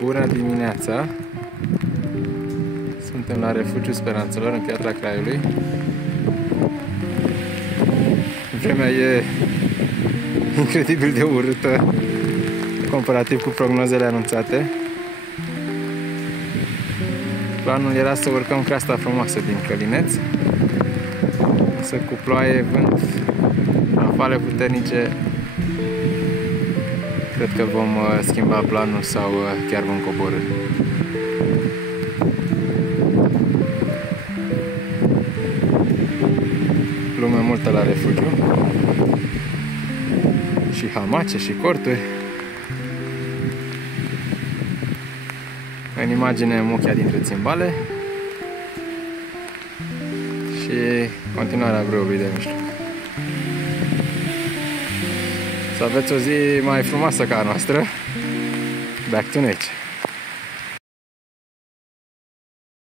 Bună dimineața! Suntem la Refugiul Speranțelor, în Piatra Craiului. Vremea e incredibil de urâtă comparativ cu prognozele anunțate. Planul era să urcăm creasta frumoasă din Călineț, să cu ploaie, vânt, rafale puternice, cred că vom schimba planul sau chiar vom coborî. Lume multă la refugiu și hamace și corturi. În imagine muchia dintre țimbale și continuarea brâului de mijloc. Să aveți o zi mai frumoasă ca a noastră. Back to nature.